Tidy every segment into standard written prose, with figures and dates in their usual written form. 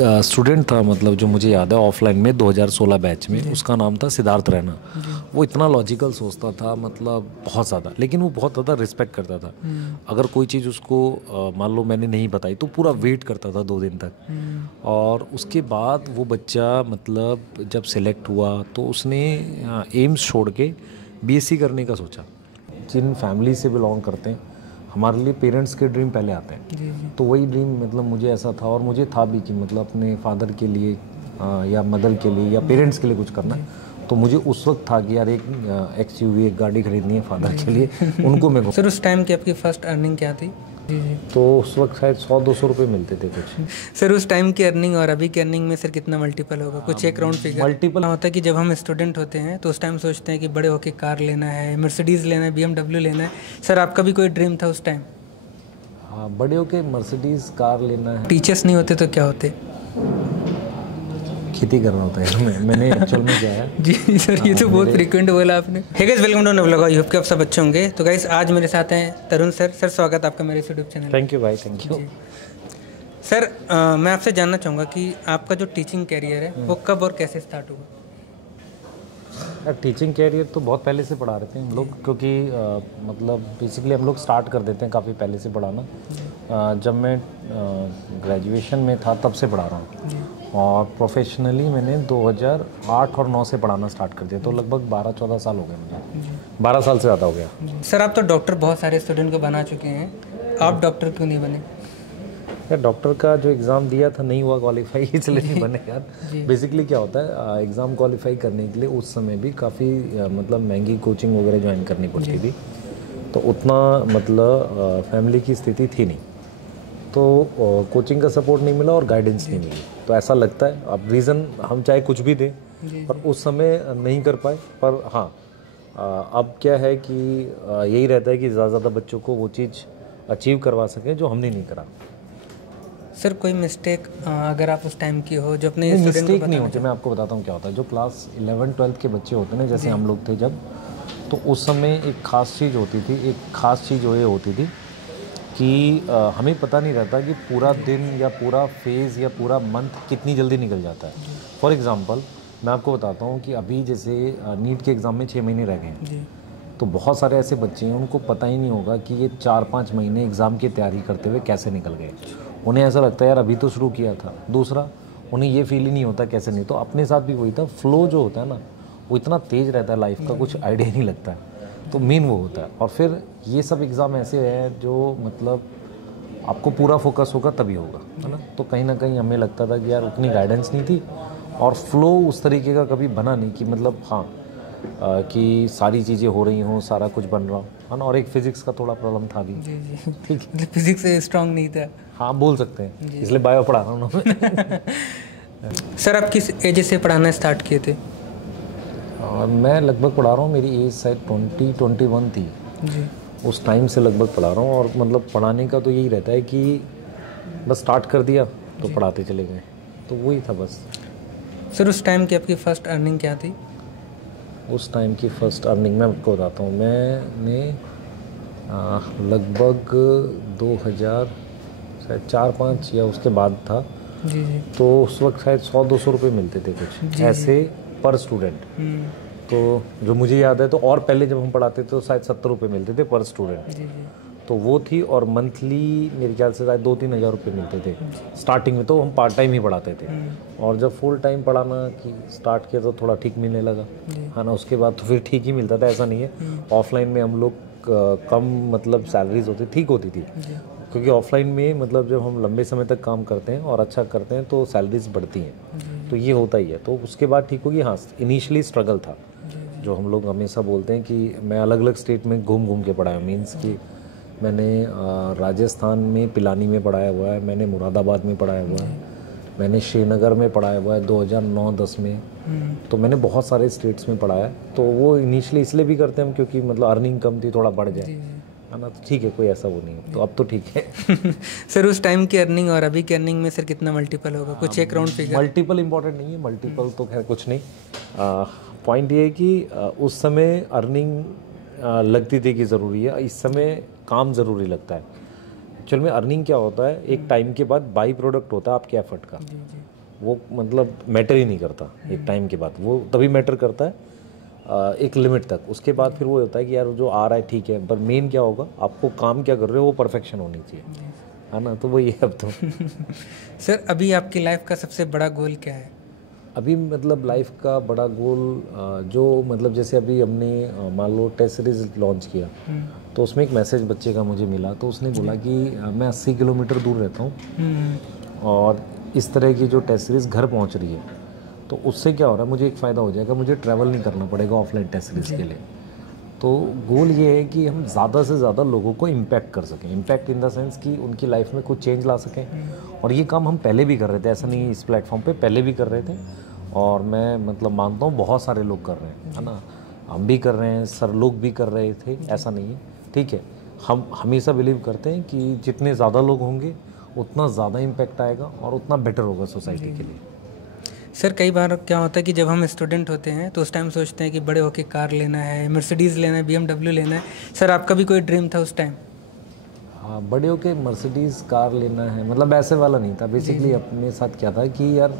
Student था, मतलब जो मुझे याद है ऑफलाइन में 2016 बैच में, उसका नाम था सिद्धार्थ रैना। वो इतना लॉजिकल सोचता था, मतलब बहुत ज़्यादा, लेकिन वो बहुत ज़्यादा रिस्पेक्ट करता था। अगर कोई चीज़ उसको मान लो मैंने नहीं बताई तो पूरा वेट करता था 2 दिन तक। और उसके बाद वो बच्चा मतलब जब सिलेक्ट हुआ तो उसने एम्स छोड़ के बीएससी करने का सोचा। जिन फैमिली से बिलोंग करते हैं, हमारे लिए पेरेंट्स के ड्रीम पहले आते हैं। तो वही ड्रीम मतलब मुझे ऐसा था, और मुझे था भी कि मतलब अपने फादर के लिए या मदर के लिए या पेरेंट्स के लिए कुछ करना है। तो मुझे उस वक्त था कि यार एक एक्सयूवी, एक गाड़ी खरीदनी है फादर के लिए, उनको मैं सर उस टाइम की आपकी फर्स्ट अर्निंग क्या थी? तो उस वक्त शायद 100-200 रुपये मिलते थे कुछ। सर उस टाइम की अर्निंग और अभी की अर्निंग में सर कितना मल्टीपल होगा? कुछ एक राउंड फिगर मल्टीपल होता है कि जब हम स्टूडेंट होते हैं तो उस टाइम सोचते हैं कि बड़े होके कार लेना है, मर्सिडीज़ लेना है, BMW लेना है। सर आपका भी कोई ड्रीम था उस टाइम? हाँ, बड़े होके मर्सिडीज़ कार लेना है। टीचर्स नहीं होते तो क्या होते? खेती करना होता है। मैंने एक्चुअल में क्या है जी सर, ये तो बहुत फ्रीक्वेंट बोला आपने। Hey guys, welcome to vlog. I hope कि आप सब अच्छे होंगे। तो गाइस आज मेरे साथ हैं तरुण सर। सर स्वागत आपका मेरे यूट्यूब चैनल। थैंक यू भाई, थैंक यू। सर मैं आपसे जानना चाहूँगा कि आपका जो टीचिंग कैरियर है वो कब और कैसे स्टार्ट हुआ? यार टीचिंग कैरियर तो बहुत पहले से पढ़ा रहे थे हम लोग, क्योंकि मतलब बेसिकली हम लोग स्टार्ट कर देते हैं काफ़ी पहले से पढ़ाना। जब मैं ग्रेजुएशन में था तब से पढ़ा रहा हूँ, और प्रोफेशनली मैंने 2008 और 9 से पढ़ाना स्टार्ट कर दिया। तो लगभग 12-14 साल हो गए मुझे, 12 साल से ज़्यादा हो गया। सर आप तो डॉक्टर बहुत सारे स्टूडेंट को बना चुके हैं, आप डॉक्टर क्यों नहीं बने? यार डॉक्टर का जो एग्ज़ाम दिया था नहीं हुआ क्वालिफाई, इसलिए नहीं बने यार। बेसिकली क्या होता है, एग्ज़ाम क्वालिफाई करने के लिए उस समय भी काफ़ी मतलब महंगी कोचिंग वगैरह ज्वाइन करनी पड़ती थी। तो उतना मतलब फैमिली की स्थिति थी नहीं, तो कोचिंग का सपोर्ट नहीं मिला और गाइडेंस नहीं मिली। तो ऐसा लगता है, अब रीज़न हम चाहे कुछ भी दें पर उस समय नहीं कर पाए। पर हाँ, अब क्या है कि यही रहता है कि ज़्यादा से ज़्यादा बच्चों को वो चीज़ अचीव करवा सकें जो हमने नहीं करा। सर कोई मिस्टेक अगर आप उस टाइम की हो जो अपने मिस्टेक नहीं होती, मैं आपको बताता हूँ क्या होता है। जो क्लास 11-12 के बच्चे होते हैं ना, जैसे हम लोग थे जब, तो उस समय एक ख़ास चीज़ होती थी। एक ख़ास चीज़ ये होती थी कि हमें पता नहीं रहता कि पूरा दिन या पूरा फेज़ या पूरा मंथ कितनी जल्दी निकल जाता है। फॉर एग्ज़ाम्पल मैं आपको बताता हूँ कि अभी जैसे नीट के एग्ज़ाम में 6 महीने रह गए हैं, तो बहुत सारे ऐसे बच्चे हैं उनको पता ही नहीं होगा कि ये 4-5 महीने एग्ज़ाम की तैयारी करते हुए कैसे निकल गए। उन्हें ऐसा लगता है यार अभी तो शुरू किया था। दूसरा, उन्हें ये फील ही नहीं होता कैसे नहीं। तो अपने साथ भी वही था, फ्लो जो होता है ना वो इतना तेज़ रहता है लाइफ का, कुछ आइडिया नहीं लगता है। तो मेन वो होता है। और फिर ये सब एग्ज़ाम ऐसे हैं जो मतलब आपको पूरा फोकस होगा तभी होगा, है ना। तो कहीं ना कहीं हमें लगता था कि यार उतनी गाइडेंस नहीं थी और फ्लो उस तरीके का कभी बना नहीं कि मतलब हाँ कि सारी चीज़ें हो रही हों, सारा कुछ बन रहा हो, है ना। और एक फिज़िक्स का थोड़ा प्रॉब्लम था भी। ठीक है, फिजिक्स से स्ट्रांग नहीं था। हाँ बोल सकते हैं, इसलिए बायो पढ़ा रहा हूँ मैं। सर आप किस एज से पढ़ाना स्टार्ट किए थे? और मैं लगभग पढ़ा रहा हूँ, मेरी एज शायद 20-21 थी जी। उस टाइम से लगभग पढ़ा रहा हूँ। और मतलब पढ़ाने का तो यही रहता है कि बस स्टार्ट कर दिया तो पढ़ाते चले गए, तो वही था बस। सर उस टाइम की आपकी फ़र्स्ट अर्निंग क्या थी? उस टाइम की फ़र्स्ट अर्निंग मैं आपको बताता हूँ। मैंने लगभग 2000 शायद 4-5 या उसके बाद था। जी। तो उस वक्त शायद 100-200 रुपये मिलते थे कुछ ऐसे पर स्टूडेंट। तो जो मुझे याद है, तो और पहले जब हम पढ़ाते थे तो शायद 70 रुपये मिलते थे पर स्टूडेंट। तो वो थी, और मंथली मेरे ख्याल से शायद 2-3 हज़ार रुपये मिलते थे स्टार्टिंग में। तो हम पार्ट टाइम ही पढ़ाते थे, और जब फुल टाइम पढ़ाना की स्टार्ट किया तो थोड़ा ठीक मिलने लगा, है ना। उसके बाद तो फिर ठीक ही मिलता था, ऐसा नहीं है। ऑफलाइन में हम लोग कम मतलब सैलरीज होती ठीक होती थी, क्योंकि ऑफलाइन में मतलब जब हम लंबे समय तक काम करते हैं और अच्छा करते हैं तो सैलरीज बढ़ती हैं। तो ये होता ही है। तो उसके बाद ठीक होगी। हाँ, इनिशियली स्ट्रगल था, जो हम लोग हमेशा बोलते हैं कि मैं अलग अलग स्टेट में घूम घूम के पढ़ाया। मीन्स कि मैंने राजस्थान में पिलानी में पढ़ाया हुआ है, मैंने मुरादाबाद में पढ़ाया हुआ है, मैंने श्रीनगर में पढ़ाया हुआ है 2009-10 में। तो मैंने बहुत सारे स्टेट्स में पढ़ाया है। तो वो इनिशियली इसलिए भी करते हैं हम क्योंकि मतलब अर्निंग कम थी, थोड़ा बढ़ जाए, है ना। तो ठीक है, कोई ऐसा वो नहीं है। तो अब तो ठीक है। सर उस टाइम की अर्निंग और अभी की अर्निंग में सर कितना मल्टीपल होगा? कुछ एक राउंड फिगर। मल्टीपल इंपॉर्टेंट नहीं है, मल्टीपल तो खैर कुछ नहीं। पॉइंट ये है कि उस समय अर्निंग लगती थी कि ज़रूरी है, इस समय काम ज़रूरी लगता है। एक्चुअल में अर्निंग क्या होता है, एक टाइम के बाद बाई प्रोडक्ट होता है आपके एफर्ट का। वो मतलब मैटर ही नहीं करता एक टाइम के बाद, वो तभी मैटर करता है एक लिमिट तक। उसके बाद फिर वो होता है कि यार जो आ रहा है ठीक है, पर मेन क्या होगा, आपको काम क्या कर रहे हो वो परफेक्शन होनी चाहिए, है ना। तो वही है अब तो। सर अभी आपकी लाइफ का सबसे बड़ा गोल क्या है? अभी मतलब लाइफ का बड़ा गोल जो मतलब जैसे अभी हमने मान लो टेस्ट सीरीज लॉन्च किया, तो उसमें एक मैसेज बच्चे का मुझे मिला, तो उसने बोला कि मैं 80 किलोमीटर दूर रहता हूँ और इस तरह की जो टेस्ट सीरीज़ घर पहुँच रही है, तो उससे क्या हो रहा है, मुझे एक फ़ायदा हो जाएगा, मुझे ट्रैवल नहीं करना पड़ेगा ऑफलाइन टेस्ट सीरीज़ के लिए। तो गोल ये है कि हम ज़्यादा से ज़्यादा लोगों को इम्पैक्ट कर सकें, इम्पैक्ट इन द सेंस कि उनकी लाइफ में कुछ चेंज ला सकें। और ये काम हम पहले भी कर रहे थे, ऐसा नहीं इस प्लेटफॉर्म पे पहले भी कर रहे थे, और मैं मतलब मानता हूँ बहुत सारे लोग कर रहे हैं, है ना। हम भी कर रहे हैं, सर लोग भी कर रहे थे, ऐसा नहीं है, ठीक है। हम हमेशा बिलीव करते हैं कि जितने ज़्यादा लोग होंगे उतना ज़्यादा इम्पैक्ट आएगा और उतना बेटर होगा सोसाइटी के लिए। सर कई बार क्या होता है कि जब हम स्टूडेंट होते हैं तो उस टाइम सोचते हैं कि बड़े होके कार लेना है, मर्सिडीज़ लेना है, BMW लेना है। सर आपका भी कोई ड्रीम था उस टाइम? हाँ, बड़े होके मर्सिडीज़ कार लेना है मतलब ऐसे वाला नहीं था। बेसिकली अपने साथ क्या था कि यार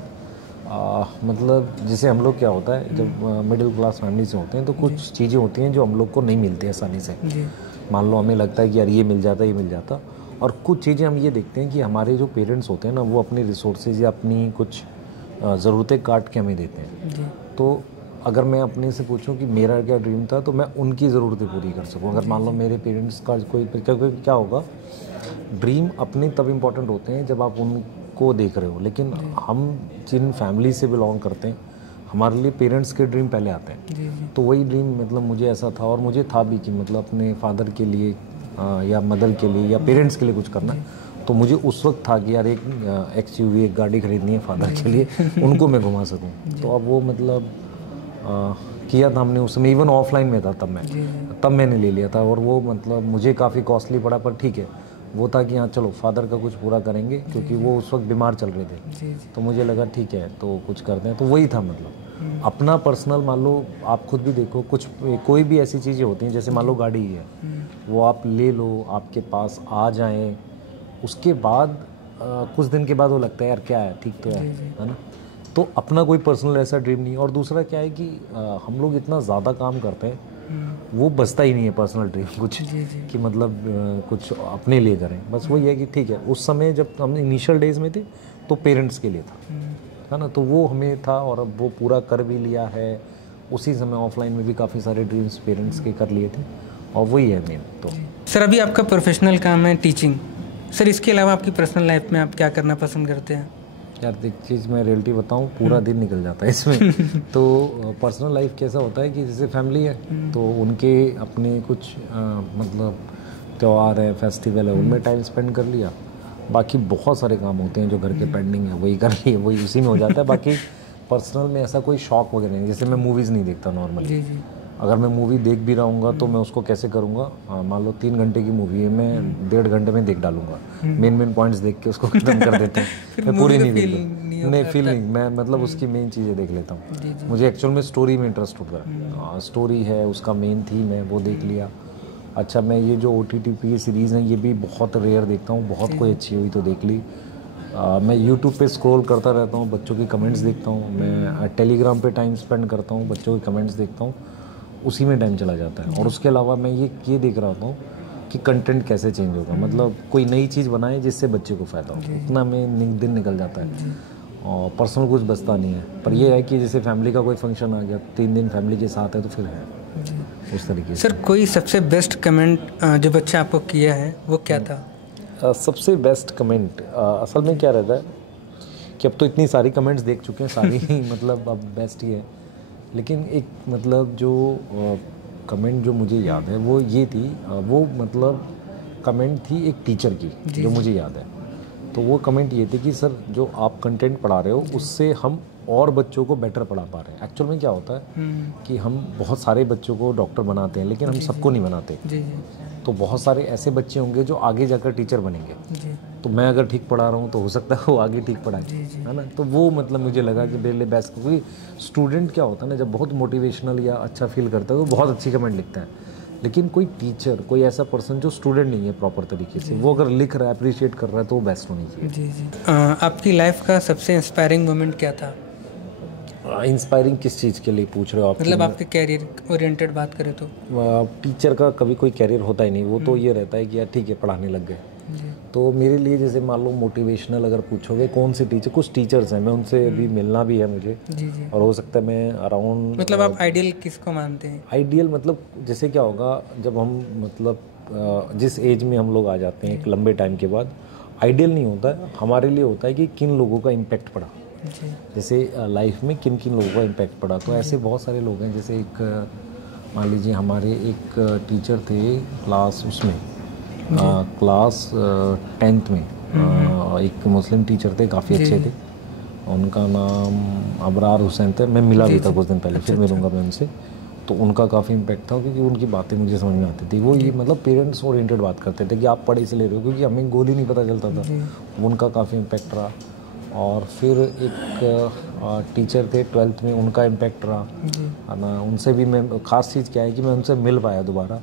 मतलब जैसे हम लोग क्या होता है, जब मिडिल क्लास फैमिली से होते हैं तो कुछ चीज़ें होती हैं जो हम लोग को नहीं मिलती आसानी से। मान लो हमें लगता है कि यार ये मिल जाता, ये मिल जाता, और कुछ चीज़ें हम ये देखते हैं कि हमारे जो पेरेंट्स होते हैं ना, वो अपने रिसोर्सेज या अपनी कुछ ज़रूरतें काट के हमें देते हैं। तो अगर मैं अपने से पूछूं कि मेरा क्या ड्रीम था, तो मैं उनकी ज़रूरतें पूरी कर सकूं। अगर मान लो मेरे पेरेंट्स का कोई, क्योंकि क्या होगा, ड्रीम अपने तब इम्पोर्टेंट होते हैं जब आप उनको देख रहे हो, लेकिन हम जिन फैमिली से बिलोंग करते हैं, हमारे लिए पेरेंट्स के ड्रीम पहले आते हैं। तो वही ड्रीम मतलब मुझे ऐसा था, और मुझे था भी कि मतलब अपने फादर के लिए या मदर के लिए या पेरेंट्स के लिए कुछ करना है। तो मुझे उस वक्त था कि यार एक XUV एक गाड़ी खरीदनी है फादर के लिए, उनको मैं घुमा सकूं। तो अब वो मतलब किया था हमने उस समय, इवन ऑफलाइन में था तब मैंने ले लिया था, और वो मतलब मुझे काफ़ी कॉस्टली पड़ा, पर ठीक है, वो था कि हाँ चलो फादर का कुछ पूरा करेंगे, क्योंकि वो उस वक्त बीमार चल रहे थे। तो मुझे लगा ठीक है तो कुछ करते हैं। तो वही था मतलब अपना पर्सनल। मान लो आप खुद भी देखो, कुछ कोई भी ऐसी चीज़ें होती हैं, जैसे मान लो गाड़ी है, वो आप ले लो, आपके पास आ जाएं, उसके बाद कुछ दिन के बाद वो लगता है यार क्या है, ठीक तो है ना। तो अपना कोई पर्सनल ऐसा ड्रीम नहीं। और दूसरा क्या है कि हम लोग इतना ज़्यादा काम करते हैं, वो बचता ही नहीं है पर्सनल ड्रीम कुछ कि मतलब कुछ अपने लिए करें। बस वही है कि ठीक है, उस समय जब हम इनिशियल डेज में थे तो पेरेंट्स के लिए था, है ना, तो वो हमें था, और अब वो पूरा कर भी लिया है। उसी समय ऑफलाइन में भी काफ़ी सारे ड्रीम्स पेरेंट्स के कर लिए थे, और वही है मेन। तो सर अभी आपका प्रोफेशनल काम है टीचिंग। सर इसके अलावा आपकी पर्सनल लाइफ में आप क्या करना पसंद करते हैं? यार एक चीज़ मैं रियलिटी बताऊँ, पूरा दिन निकल जाता है इसमें। तो पर्सनल लाइफ कैसा होता है कि जैसे फैमिली है, तो उनके अपने कुछ मतलब त्यौहार है, फेस्टिवल है, उनमें टाइम स्पेंड कर लिया। बाकी बहुत सारे काम होते हैं जो घर के पेंडिंग है, वही कर लिए, वही उसी में हो जाता है। बाकी पर्सनल में ऐसा कोई शौक वगैरह नहीं। जैसे मैं मूवीज़ नहीं देखता नॉर्मली, अगर मैं मूवी देख भी रहूँगा तो मैं उसको कैसे करूँगा, मान लो 3 घंटे की मूवी है, मैं 1.5 घंटे में देख डालूंगा, मेन पॉइंट्स देख के उसको खत्म कर देता हूँ। मैं पूरी नहीं देखता, नहीं फीलिंग, मैं मतलब उसकी मेन चीज़ें देख लेता हूँ। मुझे एक्चुअल में स्टोरी में इंटरेस्ट होता है, स्टोरी है, उसका मेन थीम है, वो देख लिया। अच्छा, मैं ये जो OTT की सीरीज़ हैं, ये भी बहुत रेयर देखता हूँ, बहुत कोई अच्छी हुई तो देख ली। मैं यूट्यूब पे स्क्रॉल करता रहता हूँ, बच्चों की कमेंट्स देखता हूँ। मैं टेलीग्राम पे टाइम स्पेंड करता हूँ, बच्चों के कमेंट्स देखता हूँ, उसी में टाइम चला जाता है। और उसके अलावा मैं ये देख रहा हूँ कि कंटेंट कैसे चेंज होगा, मतलब कोई नई चीज़ बनाए जिससे बच्चे को फ़ायदा हो, उतना में दिन निकल जाता है, और पर्सनल कुछ बचता नहीं है। पर यह है कि जैसे फैमिली का कोई फंक्शन आ गया, 3 दिन फैमिली के साथ है, तो फिर है उस तरीके से। सर कोई सबसे बेस्ट कमेंट जो बच्चा आपको किया है वो क्या था? सबसे बेस्ट कमेंट असल में क्या रहता है कि अब तो इतनी सारी कमेंट्स देख चुके हैं, सारी मतलब अब बेस्ट ही है। लेकिन एक मतलब जो कमेंट जो मुझे याद है वो ये थी, वो मतलब कमेंट थी एक टीचर की, जो मुझे याद है। तो वो कमेंट ये थी कि सर जो आप कंटेंट पढ़ा रहे हो उससे हम और बच्चों को बेटर पढ़ा पा रहे हैं। एक्चुअल में क्या होता है कि हम बहुत सारे बच्चों को डॉक्टर बनाते हैं, लेकिन हम सबको नहीं बनाते। तो बहुत सारे ऐसे बच्चे होंगे जो आगे जाकर टीचर बनेंगे। तो मैं अगर ठीक पढ़ा रहा हूँ तो हो सकता है वो आगे ठीक पढ़ाए, है ना। तो वो मतलब मुझे लगा कि मेरे लिए बेस्ट, क्योंकि स्टूडेंट क्या होता है ना, जब बहुत मोटिवेशनल या अच्छा फील करता है तो बहुत अच्छी कमेंट लिखता है। लेकिन कोई टीचर, कोई ऐसा पर्सन जो स्टूडेंट नहीं है प्रॉपर तरीके से, वो अगर लिख रहा है, अप्रिशिएट कर रहा है, तो वो बेस्ट होनी चाहिए। जी जी। आपकी लाइफ का सबसे इंस्पायरिंग मोमेंट क्या था? इंस्पायरिंग किस चीज़ के लिए पूछ रहे हो आप? मतलब आपके कैरियर ओरिएंटेड बात करें तो। टीचर का कभी कोई कैरियर होता ही नहीं, वो तो ये रहता है कि यार ठीक है पढ़ाने लग गए। तो मेरे लिए जैसे मान लो मोटिवेशनल अगर पूछोगे कौन से टीचर, कुछ टीचर्स हैं, मैं उनसे अभी मिलना भी है मुझे। जी जी। और हो सकता है मैं अराउंड, मतलब आप आइडियल किसको मानते हैं? आइडियल मतलब जैसे क्या होगा जब हम मतलब जिस एज में हम लोग आ जाते हैं एक लंबे टाइम के बाद, आइडियल नहीं होता है हमारे लिए, होता है कि किन लोगों का इम्पैक्ट पड़ा, जैसे लाइफ में किन किन लोगों का इम्पैक्ट पड़ा। तो ऐसे बहुत सारे लोग हैं, जैसे एक मान लीजिए हमारे एक टीचर थे क्लास उसमें क्लास 10th में, एक मुस्लिम टीचर थे, काफ़ी अच्छे थे, उनका नाम अबरार हुसैन थे। मैं मिला भी था कुछ दिन पहले, फिर मिलूंगा मैं उनसे। तो उनका काफ़ी इम्पैक्ट था क्योंकि उनकी बातें मुझे समझ में आती थी। वो ये मतलब पेरेंट्स ओरिएंटेड बात करते थे कि आप पढ़े इसलिए ले रहे हो, क्योंकि हमें गोल ही नहीं पता चलता था। उनका काफ़ी इम्पैक्ट रहा। और फिर एक टीचर थे 12th में, उनका इम्पैक्ट रहा है ना। उनसे भी मैं, ख़ास चीज़ क्या है कि मैं उनसे मिल पाया दोबारा,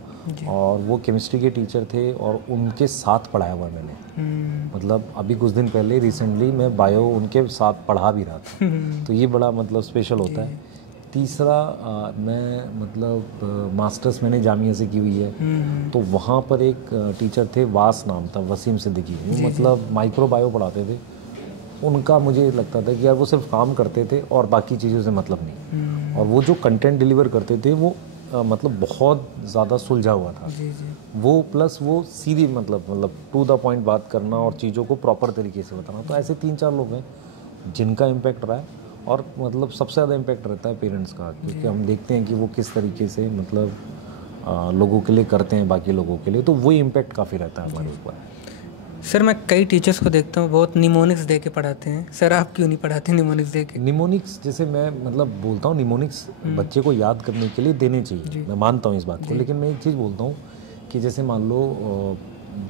और वो केमिस्ट्री के टीचर थे और उनके साथ पढ़ाया हुआ मैंने। मतलब अभी कुछ दिन पहले रिसेंटली मैं बायो उनके साथ पढ़ा भी रहा था। तो ये बड़ा मतलब स्पेशल होता है। तीसरा मैं मतलब मास्टर्स मैंने जामिया से की हुई है। तो वहाँ पर एक टीचर थे, वास नाम था, वसीम सिद्दीकी, वो मतलब माइक्रो बायो पढ़ाते थे। उनका मुझे लगता था कि यार वो सिर्फ काम करते थे और बाकी चीज़ों से मतलब नहीं, और वो जो कंटेंट डिलीवर करते थे वो मतलब बहुत ज़्यादा सुलझा हुआ था। वो प्लस वो सीधी मतलब टू द पॉइंट बात करना और चीज़ों को प्रॉपर तरीके से बताना। तो ऐसे 3-4 लोग हैं जिनका इम्पैक्ट रहा है। और मतलब सबसे ज़्यादा इम्पैक्ट रहता है पेरेंट्स का, क्योंकि हम देखते हैं कि वो किस तरीके से मतलब लोगों के लिए करते हैं, बाकी लोगों के लिए, तो वही इम्पैक्ट काफ़ी रहता है हमारे ऊपर। सर मैं कई टीचर्स को देखता हूँ बहुत निमोनिक्स दे के पढ़ाते हैं, सर आप क्यों नहीं पढ़ाते निमोनिक्स दे के? निमोनिक्स जैसे मैं मतलब बोलता हूँ, निमोनिक्स बच्चे को याद करने के लिए देने चाहिए, मैं मानता हूँ इस बात को। लेकिन मैं एक चीज़ बोलता हूँ कि जैसे मान लो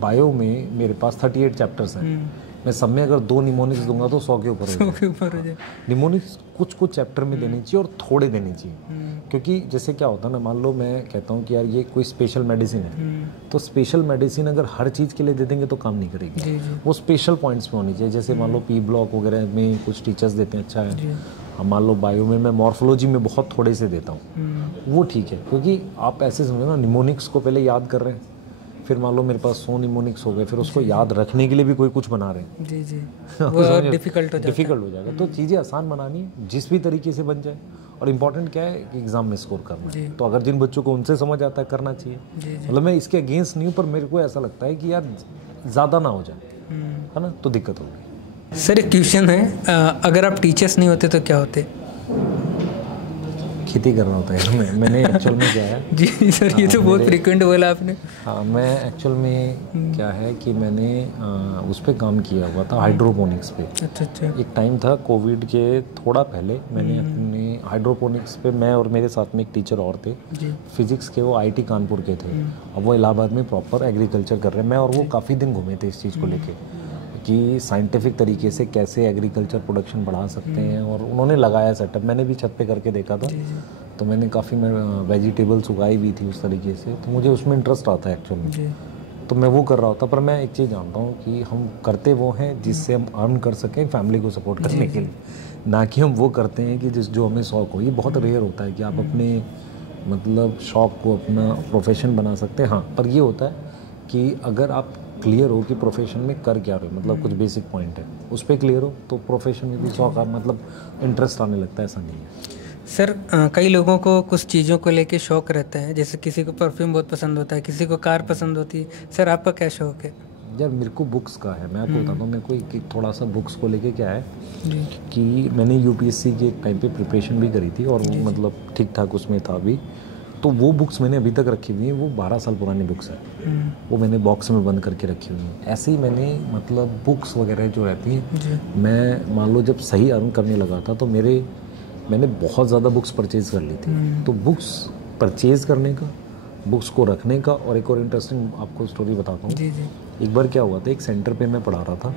बायो में मेरे पास 38 चैप्टर्स हैं, मैं सब में अगर 2 निमोनिक्स दूंगा तो 100 के ऊपर हो जाए। निमोनिक्स कुछ कुछ चैप्टर में देनी चाहिए और थोड़े देने चाहिए। क्योंकि जैसे क्या होता है ना, मान लो मैं कहता हूँ कि यार ये कोई स्पेशल मेडिसिन है, तो स्पेशल मेडिसिन अगर हर चीज़ के लिए दे देंगे तो काम नहीं करेगी। वो स्पेशल पॉइंट्स पे होनी चाहिए। जैसे मान लो पी ब्लॉक वगैरह में कुछ टीचर्स देते हैं, अच्छा है। मान लो बायो में मैं मॉर्फोलॉजी में बहुत थोड़े से देता हूँ, वो ठीक है। क्योंकि आप ऐसे समझो ना, निमोनिक्स को पहले याद कर रहे हैं, फिर मान लो मेरे पास 100 निमोनिक्स हो गए, फिर उसको याद रखने के लिए भी कोई कुछ बना रहे हैं। जी जी, वो डिफिकल्ट हो जाएगा। तो चीज़ें आसान बनानी है, जिस भी तरीके से बन जाए। और इम्पॉर्टेंट क्या है कि एग्ज़ाम में स्कोर करना है। तो अगर जिन बच्चों को उनसे समझ आता है करना चाहिए। मतलब मैं इसके अगेंस्ट नहीं हूँ, पर मेरे को ऐसा लगता है कि यार ज़्यादा ना हो जाए, है ना, तो दिक्कत होगी। सर एक क्वेश्चन है, अगर आप टीचर्स नहीं होते तो क्या होते? खेती करना होता है। मैंने एक्चुअल में क्या है जी सर, ये तो बहुत फ्रीक्वेंट बोला आपने। हाँ, मैं एक्चुअल में क्या है कि मैंने उस पर काम किया हुआ था, हाइड्रोपोनिक्स पे। अच्छा। एक टाइम था कोविड के थोड़ा पहले, मैंने अपने हाइड्रोपोनिक्स पे, मैं और मेरे साथ में एक टीचर और थे फिजिक्स के, वो IIT कानपुर के थे। अब वो इलाहाबाद में प्रॉपर एग्रीकल्चर कर रहे हैं। मैं और वो काफ़ी दिन घूमे थे इस चीज़ को लेके कि साइंटिफिक तरीके से कैसे एग्रीकल्चर प्रोडक्शन बढ़ा सकते हैं। और उन्होंने लगाया सेटअप, मैंने भी छत पे करके देखा था। तो मैंने काफ़ी वेजिटेबल्स उगाई भी थी उस तरीके से, तो मुझे उसमें इंटरेस्ट आता है एक्चुअल में। तो मैं वो कर रहा होता। पर मैं एक चीज़ जानता हूँ कि हम करते वो हैं जिससे हम अर्न कर सकें फैमिली को सपोर्ट करने के लिए, ना कि हम वो करते हैं कि जो हमें शौक हो। ये बहुत रेयर होता है कि आप अपने मतलब शौक को अपना प्रोफेशन बना सकते हैं। हाँ, पर ये होता है कि अगर आप क्लियर हो कि प्रोफेशन में कर क्या रहे हो, मतलब कुछ बेसिक पॉइंट है उस पर क्लियर हो, तो प्रोफेशन में भी शौक मतलब इंटरेस्ट आने लगता है। ऐसा नहीं है सर, कई लोगों को कुछ चीज़ों को लेके शौक रहता है, जैसे किसी को परफ्यूम बहुत पसंद होता है, किसी को कार पसंद होती है। सर आपका क्या शौक है? यार मेरे को बुक्स का है। मैं आपको बताता हूँ, मेरे को थोड़ा सा बुक्स को लेके क्या है कि मैंने UPSC के टाइम पे प्रिपरेशन भी करी थी और मतलब ठीक ठाक उसमें था भी। तो वो बुक्स मैंने अभी तक रखी हुई हैं, वो 12 साल पुरानी बुक्स हैं। वो मैंने बॉक्स में बंद करके रखी हुई हैं। ऐसे ही मैंने मतलब बुक्स वगैरह जो रहती हैं, मैं मान लो जब सही अर्न करने लगा था तो मैंने बहुत ज़्यादा बुक्स परचेज़ कर ली थी। तो बुक्स परचेज़ करने का, बुक्स को रखने का, और एक और इंटरेस्टिंग आपको स्टोरी बताता हूँ। एक बार क्या हुआ था, एक सेंटर पे मैं पढ़ा रहा था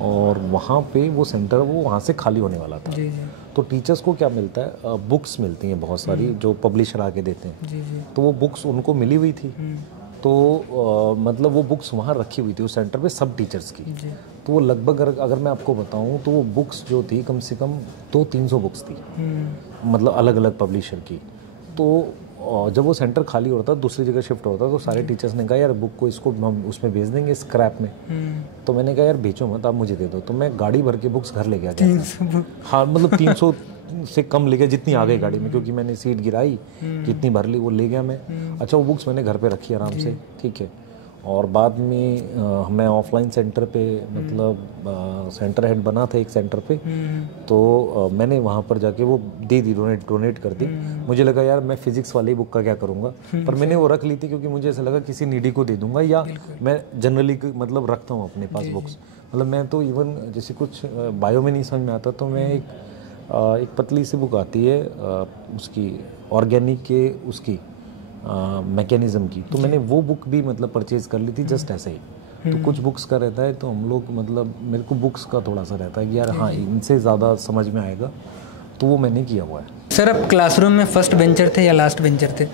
और वहाँ पे वो सेंटर वो वहाँ से खाली होने वाला था। जी जी तो टीचर्स को क्या मिलता है, बुक्स मिलती हैं बहुत सारी जो पब्लिशर आके देते हैं। जी जी तो वो बुक्स उनको मिली हुई थी। तो मतलब वो बुक्स वहाँ रखी हुई थी उस सेंटर पे सब टीचर्स की। जी तो वो लगभग अगर मैं आपको बताऊँ तो वो बुक्स जो थी कम से कम 200-300 बुक्स थी, मतलब अलग अलग पब्लिशर की। तो जब वो सेंटर खाली होता दूसरी जगह शिफ्ट होता तो सारे टीचर्स ने कहा यार बुक को इसको हम उसमें भेज देंगे स्क्रैप में। तो मैंने कहा यार बेचो मत, आप मुझे दे दो। तो मैं गाड़ी भर के बुक्स घर ले गया था। हाँ मतलब 300 से कम ले गया जितनी आ गई गाड़ी में, क्योंकि मैंने सीट गिराई जितनी भर ली वो ले गया मैं। अच्छा वो बुक्स मैंने घर पे रखी आराम से, ठीक है। और बाद में मैं ऑफलाइन सेंटर पे मतलब सेंटर हेड बना था एक सेंटर पे। तो मैंने वहाँ पर जाके वो दे दी, डोनेट कर दी। मुझे लगा यार मैं फिजिक्स वाली बुक का क्या करूँगा, पर मैंने वो रख ली थी क्योंकि मुझे ऐसा लगा किसी नीडी को दे दूंगा, या मैं जनरली मतलब रखता हूँ अपने पास बुक्स। मतलब मैं तो इवन जैसे कुछ बायो में नहीं समझ में आता तो मैं एक पतली सी बुक आती है उसकी ऑर्गेनिक के उसकी मैकेनिज्म की, तो मैंने वो बुक भी मतलब परचेज कर ली थी जस्ट ऐसे ही। तो कुछ बुक्स का रहता है तो हम लोग मतलब मेरे को बुक्स का थोड़ा सा रहता है कि यार हाँ इनसे ज़्यादा समझ में आएगा, तो वो मैंने किया हुआ है। सर आप क्लासरूम में फर्स्ट बेंचर थे या लास्ट बेंचर थे?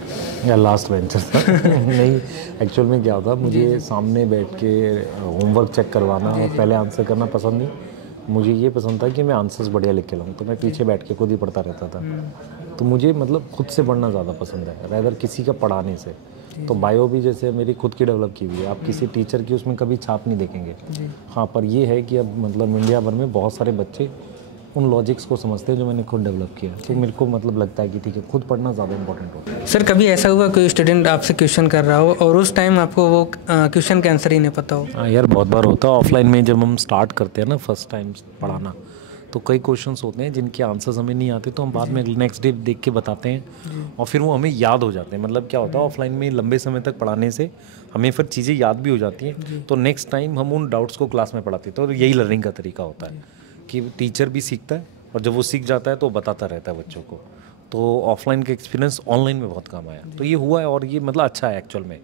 या लास्ट बेंचर था। नहीं, एक्चुअल में क्या होता, मुझे सामने बैठ के होमवर्क चेक करवाना और पहले आंसर करना पसंद नहीं। मुझे ये पसंद था कि मैं आंसर्स बढ़िया लिख के लाऊं, तो मैं पीछे बैठ के खुद ही पढ़ता रहता था। तो मुझे मतलब खुद से पढ़ना ज़्यादा पसंद है रैदर किसी का पढ़ाने से। तो बायो भी जैसे मेरी खुद की डेवलप की हुई है, आप किसी टीचर की उसमें कभी छाप नहीं देखेंगे। हाँ, पर ये है कि अब मतलब इंडिया भर में बहुत सारे बच्चे उन लॉजिक्स को समझते हैं जो मैंने खुद डेवलप किया। तो मेरे को मतलब लगता है कि ठीक है, खुद पढ़ना ज़्यादा इंपॉर्टेंट होता है। सर कभी ऐसा हुआ कोई स्टूडेंट आपसे क्वेश्चन कर रहा हो और उस टाइम आपको वो क्वेश्चन का आंसर ही नहीं पता हो? हाँ यार, बहुत बार होता है। ऑफलाइन में जब हम स्टार्ट करते हैं ना फर्स्ट टाइम पढ़ाना, तो कई क्वेश्चंस होते हैं जिनके आंसर्स हमें नहीं आते, तो हम बाद में नेक्स्ट डे देख के बताते हैं और फिर वो हमें याद हो जाते हैं। मतलब क्या होता है, ऑफलाइन में लंबे समय तक पढ़ाने से हमें फिर चीज़ें याद भी हो जाती हैं, तो नेक्स्ट टाइम हम उन डाउट्स को क्लास में पढ़ाते हैं। तो यही लर्निंग का तरीका होता है कि टीचर भी सीखता है और जब वो सीख जाता है तो बताता रहता है बच्चों को। तो ऑफलाइन का एक्सपीरियंस ऑनलाइन में बहुत काम आया, तो ये हुआ है और ये मतलब अच्छा है एक्चुअल में।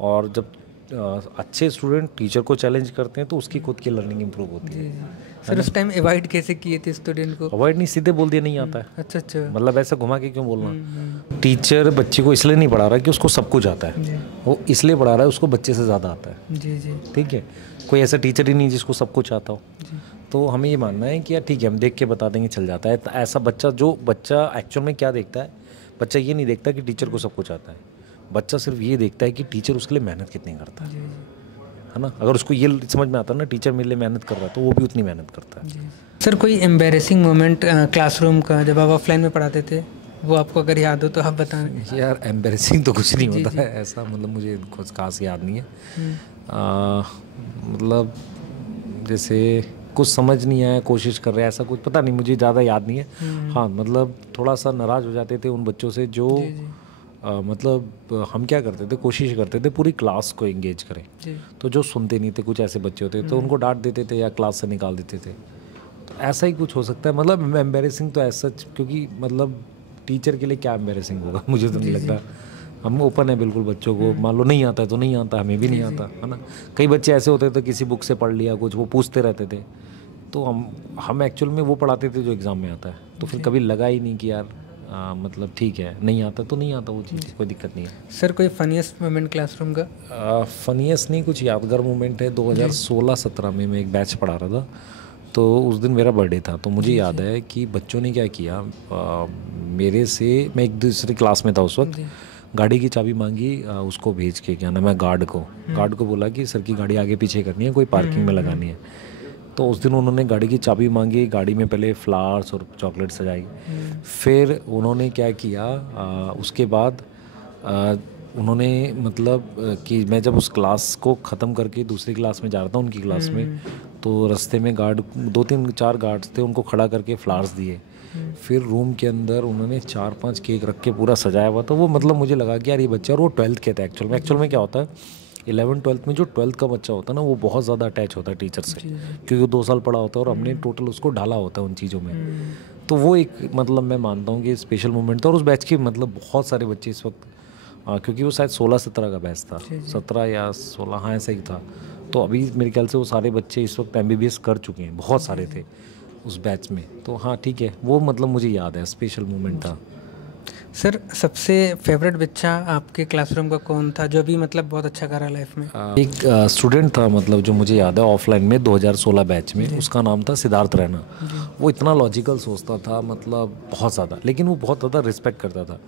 और जब अच्छे स्टूडेंट टीचर को चैलेंज करते हैं तो उसकी खुद की लर्निंग इंप्रूव होती है। सर उस टाइम अवॉइड कैसे किए थे स्टूडेंट को? अवॉइड नहीं, सीधे बोल दिया नहीं आता है। अच्छा अच्छा, मतलब ऐसा घुमा के क्यों बोलना। टीचर बच्चे को इसलिए नहीं पढ़ा रहा कि उसको सब कुछ आता है, वो इसलिए पढ़ा रहा है उसको बच्चे से ज़्यादा आता है। जी जी, ठीक है, कोई ऐसा टीचर ही नहीं जिसको सब कुछ आता हो। तो हमें ये मानना है कि यार ठीक है, हम देख के बता देंगे चल जाता है। तो ऐसा बच्चा एक्चुअल में क्या देखता है, बच्चा ये नहीं देखता कि टीचर को सब कुछ आता है। बच्चा सिर्फ ये देखता है कि टीचर उसके लिए मेहनत कितनी करता है ना। अगर उसको ये समझ में आता है ना टीचर मेरे लिए मेहनत कर रहा है, तो वो भी उतनी मेहनत करता है। सर कोई एम्बेरसिंग मोमेंट क्लासरूम का जब आप ऑफलाइन में पढ़ाते थे, वो आपको अगर याद हो तो आप बताएं। यार एम्बेरसिंग तो कुछ नहीं होता है ऐसा, मतलब मुझे कुछ खास याद नहीं है। मतलब जैसे कुछ समझ नहीं आया, कोशिश कर रहे हैं, ऐसा कुछ पता नहीं, मुझे ज़्यादा याद नहीं है। हाँ मतलब थोड़ा सा नाराज़ हो जाते थे उन बच्चों से जो मतलब हम क्या करते थे, कोशिश करते थे पूरी क्लास को एंगेज करें। तो जो सुनते नहीं थे, कुछ ऐसे बच्चे होते तो उनको डांट देते थे या क्लास से निकाल देते थे। तो ऐसा ही कुछ हो सकता है। मतलब एम्बेरसिंग तो ऐसा, क्योंकि मतलब टीचर के लिए क्या एम्बेरसिंग होगा, मुझे तो नहीं लगता। हम ओपन है बिल्कुल बच्चों को, मान लो नहीं आता है तो नहीं आता, हमें भी नहीं आता है ना। कई बच्चे ऐसे होते थे किसी बुक से पढ़ लिया कुछ, वो पूछते रहते थे। तो हम एक्चुअल में वो पढ़ाते थे जो एग्ज़ाम में आता है। तो फिर कभी लगा ही नहीं कि यार मतलब ठीक है, नहीं आता तो नहीं आता, वो चीज़ कोई दिक्कत नहीं है। सर कोई फनीएस्ट मोमेंट क्लासरूम का? फनीएस्ट नहीं, कुछ यादगार मोमेंट है। 2016-17 में मैं एक बैच पढ़ा रहा था, तो उस दिन मेरा बर्थडे था। तो मुझे याद है कि बच्चों ने क्या किया, मेरे से, मैं एक दूसरी क्लास में था उस वक्त, गाड़ी की चाबी मांगी उसको भेज के, क्या नाम है, गार्ड को बोला कि सर की गाड़ी आगे पीछे करनी है, कोई पार्किंग में लगानी है। तो उस दिन उन्होंने गाड़ी की चाबी मांगी, गाड़ी में पहले फ्लावर्स और चॉकलेट सजाई। फिर उन्होंने क्या किया, उसके बाद उन्होंने मतलब कि मैं जब उस क्लास को ख़त्म करके दूसरी क्लास में जा रहा था उनकी क्लास में, तो रास्ते में 2-3-4 गार्ड्स थे, उनको खड़ा करके फ्लावर्स दिए। फिर रूम के अंदर उन्होंने 4-5 केक रख के पूरा सजाया हुआ। तो वो मतलब मुझे लगा कि यार ये बच्चा, और वो 12th के थे एक्चुअल में क्या होता है 11th-12th में जो 12th का बच्चा होता है ना, वो बहुत ज़्यादा अटैच होता है टीचर से, क्योंकि वो 2 साल पढ़ा होता है और हमने टोटल उसको ढाला होता है उन चीज़ों में। तो वो एक मतलब मैं मानता हूँ कि स्पेशल मोमेंट था। और उस बैच के मतलब बहुत सारे बच्चे इस वक्त, क्योंकि वो शायद 16-17 का बैच था, 17 या 16, हाँ ऐसा ही था। तो अभी मेरे ख्याल से वो सारे बच्चे इस वक्त MBBS कर चुके हैं, बहुत सारे थे उस बैच में। तो हाँ ठीक है, वो मतलब मुझे याद है, स्पेशल मोमेंट था। सर सबसे फेवरेट बच्चा आपके क्लासरूम का कौन था जो भी मतलब बहुत अच्छा करा लाइफ में? एक स्टूडेंट था मतलब जो मुझे याद है ऑफलाइन में 2016 बैच में, उसका नाम था सिद्धार्थ रैना। वो इतना लॉजिकल सोचता था, मतलब बहुत ज़्यादा, लेकिन वो बहुत ज़्यादा रिस्पेक्ट करता था।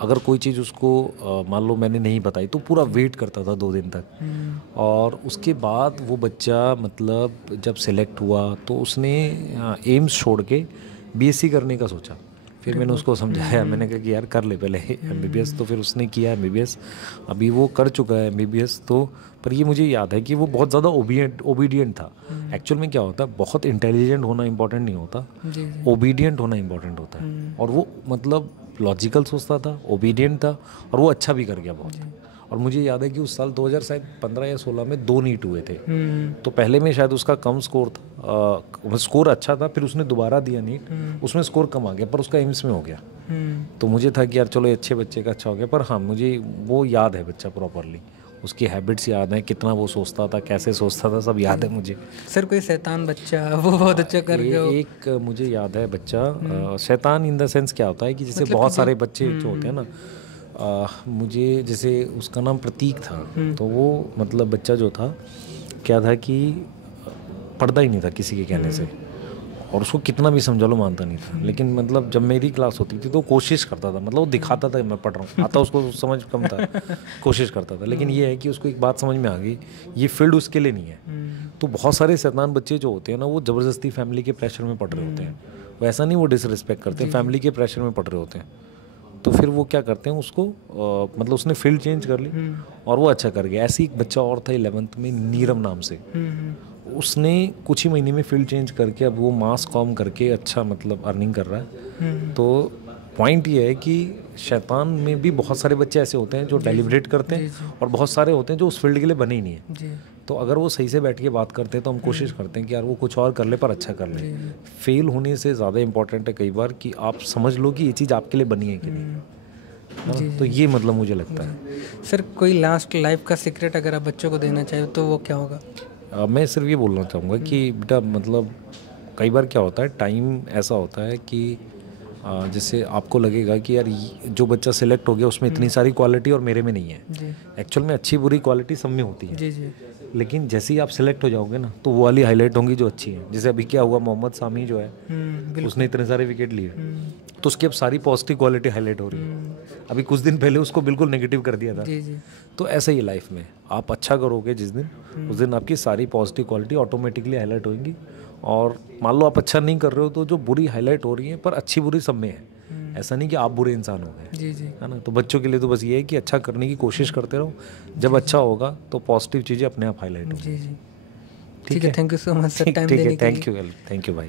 अगर कोई चीज़ उसको मान लो मैंने नहीं बताई तो पूरा वेट करता था 2 दिन तक। और उसके बाद वो बच्चा मतलब जब सिलेक्ट हुआ तो उसने एम्स छोड़ के BSc करने का सोचा। फिर मैंने उसको समझाया, मैंने कहा कि यार कर ले पहले MBBS, तो फिर उसने किया MBBS, अभी वो कर चुका है MBBS। तो पर ये मुझे याद है कि वो बहुत ज़्यादा ओबीडियंट था। एक्चुअल में क्या होता है, बहुत इंटेलिजेंट होना इंपॉर्टेंट नहीं होता, ओबीडियंट होना इंपॉर्टेंट होता है। और वो मतलब लॉजिकल सोचता था, ओबीडियंट था, और वो अच्छा भी कर गया बहुत। और मुझे याद है कि उस साल 2015 या 16 में 2 नीट हुए थे। तो पहले में शायद उसका कम स्कोर था, स्कोर अच्छा था, फिर उसने दोबारा दिया नीट, उसमें स्कोर कम आ गया, पर उसका एम्स में हो गया। तो मुझे था कि यार चलो अच्छे बच्चे का अच्छा हो गया। पर हाँ, मुझे वो याद है बच्चा प्रॉपरली, उसकी हैबिट्स याद हैं, कितना वो सोचता था, कैसे सोचता था, सब याद है मुझे। सर कोई शैतान बच्चा वो बहुत अच्छा कर गया हो? एक मुझे याद है बच्चा, शैतान इन द सेंस क्या होता है कि जैसे बहुत सारे बच्चे जो होते हैं ना, मुझे जैसे उसका नाम प्रतीक था, तो वो मतलब बच्चा जो था क्या था कि पढ़ता ही नहीं था किसी के कहने से, और उसको कितना भी समझा लो मानता नहीं था। लेकिन मतलब जब मेरी क्लास होती थी तो कोशिश करता था, मतलब वो दिखाता था कि मैं पढ़ रहा हूँ, आता उसको समझ कम था, कोशिश करता था। लेकिन ये है कि उसको एक बात समझ में आ गई, ये फील्ड उसके लिए नहीं है। तो बहुत सारे शैतान बच्चे जो होते हैं ना, वो ज़बरदस्ती फैमिली के प्रेशर में पढ़ रहे होते हैं। वो ऐसा नहीं वो डिसरिस्पेक्ट करते हैं, फैमिली के प्रेशर में पढ़ रहे होते हैं। तो फिर वो क्या करते हैं उसको मतलब उसने फील्ड चेंज कर ली और वो अच्छा कर गया। ऐसे एक बच्चा और था 11th में, नीरव नाम से, उसने कुछ ही महीने में फील्ड चेंज करके अब वो मास कॉम करके अच्छा मतलब अर्निंग कर रहा है। तो पॉइंट ये है कि शैतान में भी बहुत सारे बच्चे ऐसे होते हैं जो डेलिब्रेट करते हैं, और बहुत सारे होते हैं जो उस फील्ड के लिए बने ही नहीं है। तो अगर वो सही से बैठ के बात करते हैं तो हम कोशिश करते हैं कि यार वो कुछ और कर ले, पर अच्छा कर ले। फेल होने से ज़्यादा इम्पोर्टेंट है कई बार कि आप समझ लो कि ये चीज़ आपके लिए बनी है कि नहीं। तो ये मतलब मुझे लगता है। सर कोई लास्ट लाइफ का सीक्रेट अगर आप बच्चों को देना चाहें तो वो क्या होगा? मैं सिर्फ ये बोलना चाहूँगा कि बेटा मतलब कई बार क्या होता है, टाइम ऐसा होता है कि जैसे आपको लगेगा कि यार जो बच्चा सिलेक्ट हो गया उसमें इतनी सारी क्वालिटी और मेरे में नहीं है। एक्चुअल में अच्छी बुरी क्वालिटी सब में होती है। लेकिन जैसे ही आप सिलेक्ट हो जाओगे ना, तो वो वाली हाईलाइट होंगी जो अच्छी है। जैसे अभी क्या हुआ, मोहम्मद सामी जो है उसने इतने सारे विकेट लिए, तो उसकी अब सारी पॉजिटिव क्वालिटी हाईलाइट हो रही है। अभी कुछ दिन पहले उसको बिल्कुल नेगेटिव कर दिया था। तो ऐसा ही लाइफ में आप अच्छा करोगे जिस दिन, उस दिन आपकी सारी पॉजिटिव क्वालिटी ऑटोमेटिकली हाईलाइट होंगी। और मान लो आप अच्छा नहीं कर रहे हो तो जो बुरी हाईलाइट हो रही है, पर अच्छी बुरी सब में है। ऐसा नहीं कि आप बुरे इंसान हो गए, है ना। तो बच्चों के लिए तो बस ये है कि अच्छा करने की कोशिश करते रहो, जब अच्छा होगा तो पॉजिटिव चीज़ें अपने आप हाईलाइट होंगी। ठीक है, thank you so much sir time देने के लिए। थैंक यू भाई।